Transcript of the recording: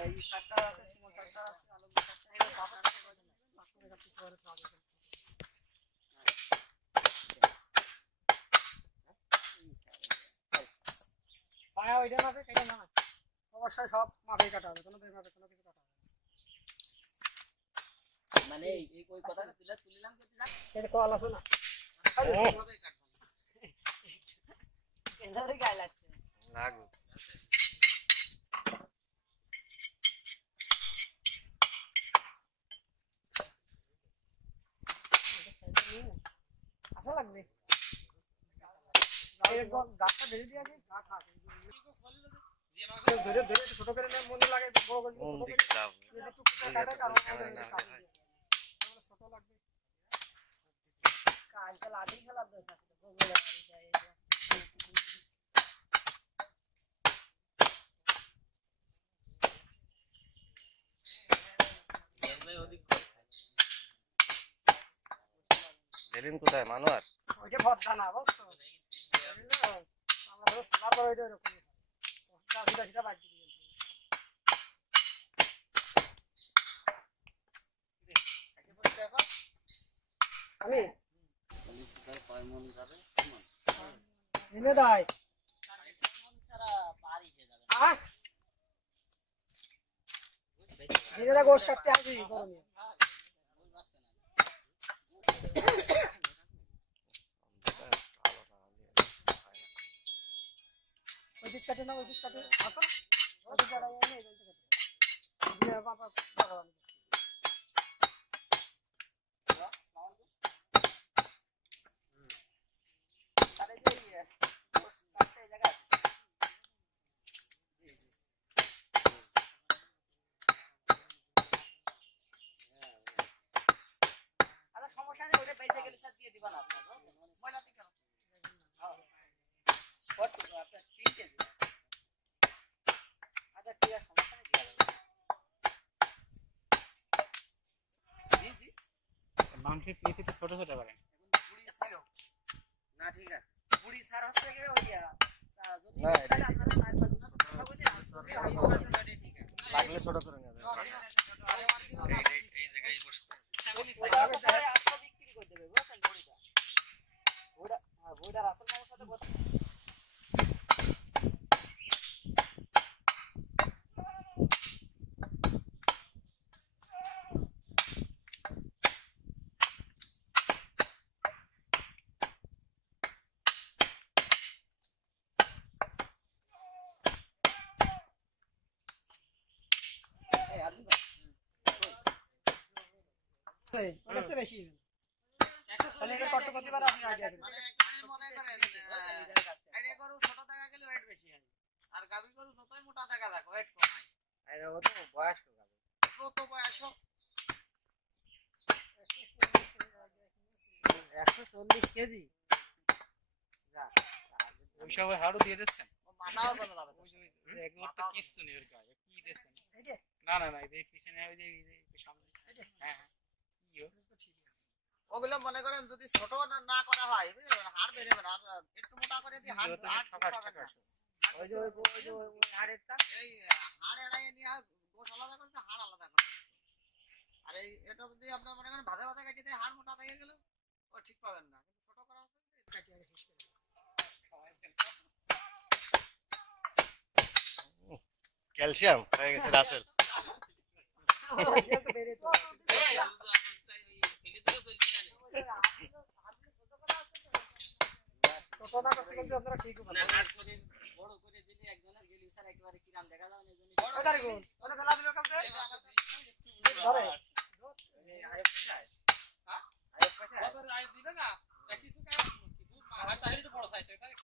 এই সরকার আছে, সুমন সরকার আছে, আলমগীর সরকার, এগুলো বাবা পায়া ওইটা মাপে কেটে না, অবশ্যই সব মাপে কাটা হবে, কোনো বেমাপে কোনো কিছু কাটা হবে মানে এই কই কথাটা তুলিলাম কি জান এটা কল আছে না এইভাবে কাটবো কেন্দ্রে গায় লাগছে লাগু আশা লাগবে এই গাছটা ধরে দিয়ে আছে গাছ আছে ধরে ধরে ছোট করে না মনে লাগে বড় করে ছোট করে যাব এটা টুকটা কাটা কারণ ছোট লাগবে কালকে লাঠি খেলা দরকার বগলে বাড়ি যায় এমনি ওদিক দেরিন কোথায় মানোয়ার ওইটা ভদ্দা না বুঝছো আমরা ধরো সালা বড় ওইটা এরকম কাজটা সেটা বাদ দিয়ে আমি কয় মন যাবে এনে দাই মন ছাড়া পারি হয়ে যাবে হ্যাঁ জিরেটা গোশ কাটতে আসি গরমে ওই পিস কাটে না ওই পিস কাটে আসো ওই পিস কাটা এনে এই বলতে কাটে দিয়ে বাবা ভগবান আরে যে গোশ কাটতে এই জায়গা আছে আচ্ছা সমস্যা নেই ওটা পয়সা গেলে স্যার দিয়ে দিবা না আপনারা ময়লা দিতে কেন হ্যাঁ কত আপনারা 3 কেজি আচ্ছা ঠিক আছে সমস্যা নেই দিয়ে দেব জি জি মাংসের পিস একটু ছোট ছোট করেন বুড়ি ছাড়ো না ঠিক আছে বুড়ি ছাড় হচ্ছে কি ওইয়া যদি না, এটা তাহলে আপনারা 4-5 জন কথা বলে আসবে ঠিক আছে লাগলে ছোট করে নেবে এই জায়গায় বসতে ওটা আসলে বিক্রি করে দেবে বুঝছেন বুড়িটা ওটা হ্যাঁ বুড়িটার আসল মায়ের সাথে কথা এই আলু ওটা বেশি তাহলে এর কত কত বার আপনি আইডিয়া মানে মনে করেন আইডিয়া গরু ছোট টাকা গেলে ওয়েট বেশি হয় আর গাবি গরু যতই মোটা টাকা থাক ওয়েট কম হয় আরে ও তো বয়স তো যাবে কত বয়স হোক 140 কেজি যা ওই সব হাড়ু দিয়ে দিচ্ছেন মাথাও চলে যাবে একবার তো কিচ্ছু নেই ওর গায়ে কি দিচ্ছেন এই যে না না না এই পিছনে ওই যে সামনে হ্যাঁ হ্যাঁ কি ওগুলো মনে করেন যদি ছোট না করা হয় বুঝলেন হাড় বেরোবে না একটু মোটা করে দিয়ে হাড় ওই যে ওই হাড়েরটা এই হাড় এড়াইয়ে নিয়ে গোশ আলাদা করতে হাড় আলাদা করে আর এই এটা যদি আপনার মনে করেন ভাজা ভাজা কাটিয়ে দিয়ে হাড় মোটা থেকে গেল ও ঠিক পাবেন না কিন্তু ছোট করা হচ্ছে কাটিয়ে শেষ করে ক্যালসিয়াম হয়ে গেছে রাসেল ছোট না করতে কিন্তু আপনারা ঠিক হবে না বড় করে দিলে একজনের গেলি স্যার একেবারে কিরাম দেখা যায় না ওই তারিখ কোন ওটা বেলা দিল কালকে